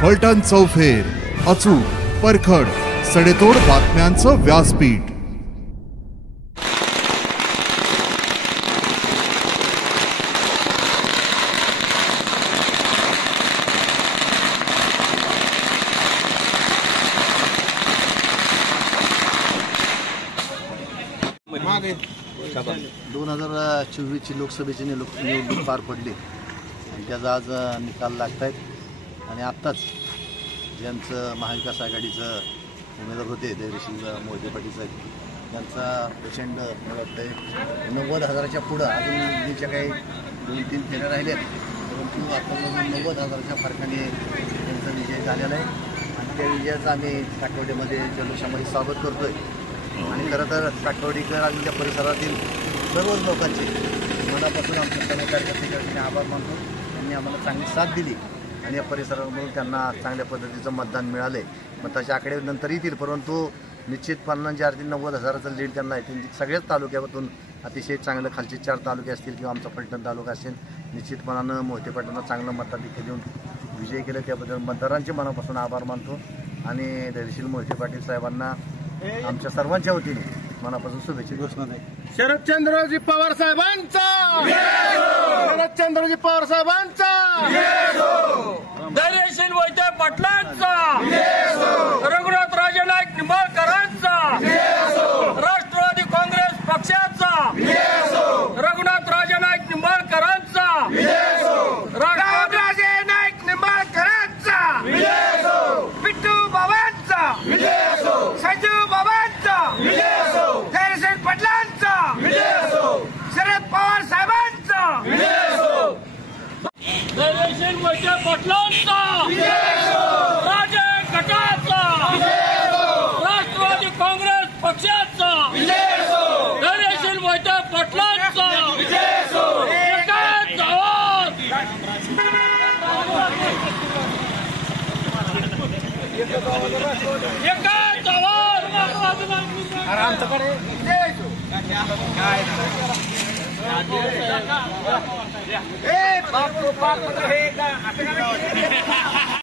फलटण चौफेर, अचूक, परखड, सडेतोड बातम्यांचं व्यासपीठ। मागे 2024ची लोकसभेची निवडणूक पार पडली आणि त्याचा आज निकाल लागत आहेत आणि आत्ताच ज्यांचं महाविकास आघाडीचं उमेदवार होते धैर्यशील मोहिते पाटील साहेब यांचा पेशंट मला वाटतं 90,000च्या पुढं अजून ज्या काही 2-3 फेऱ्या राहिल्या परंतु आता 90,000च्या फरकाने त्यांचा विजय झालेला आहे आणि त्या विजयाचं आम्ही काटवडीमध्ये जल्लोषामध्ये स्वागत करतो आहे। आणि खरं तर काटवडीकर आणि त्या परिसरातील सर्वच लोकांचे मनापासून आमच्या सर्व कार्यकर्त्यांचे आभार मानतो। त्यांनी आम्हाला चांगली साथ दिली आणि या परिसरामधून त्यांना चांगल्या पद्धतीचं मतदान मिळाले। मताचे आकडे नंतर येतील परंतु निश्चितपणाने जे 90,000चं लीड त्यांना आहे त्यांची सगळ्याच तालुक्यातून अतिशय चांगलं खालचे 4 तालुके असतील किंवा आमचा फलटण तालुका असेल निश्चितपणानं मोहिते पाटलांना चांगलं मताधिक्य देऊन विजयी केलं त्याबद्दल मतदारांचे मनापासून आभार मानतो आणि धैर्यशील मोहिते पाटील साहेबांना आमच्या सर्वांच्या वतीने मनापासून शुभेच्छा घोषणा आहे। शरदचंद्रजी पवार साहेबांचा, शरदचंद्रजी पवार साहेबांचा, धैर्यशील मोहिते पाटलांचा, रघुनाथ राजे नाईक निंबाळकरांचा, राष्ट्रवादी काँग्रेस पक्षाचा, रघुनाथ राजे नाईक निंबाळकरांचा, राघव राजे नाईक निंबाळकरांचा, पिट्टू बाबांचा, संजू बाबांचा, धैर्यशील पाटलांचा, शरद पवार साहेबांचा, धैर्यशील मोहिते पाटलांचा, राजे गटाचा, राष्ट्रवादी काँग्रेस पक्षाचा, धैर्यशील मोहिते पाटलांचा, एकाच आवाज, एकाच आवाज, आमच्याकडे बाप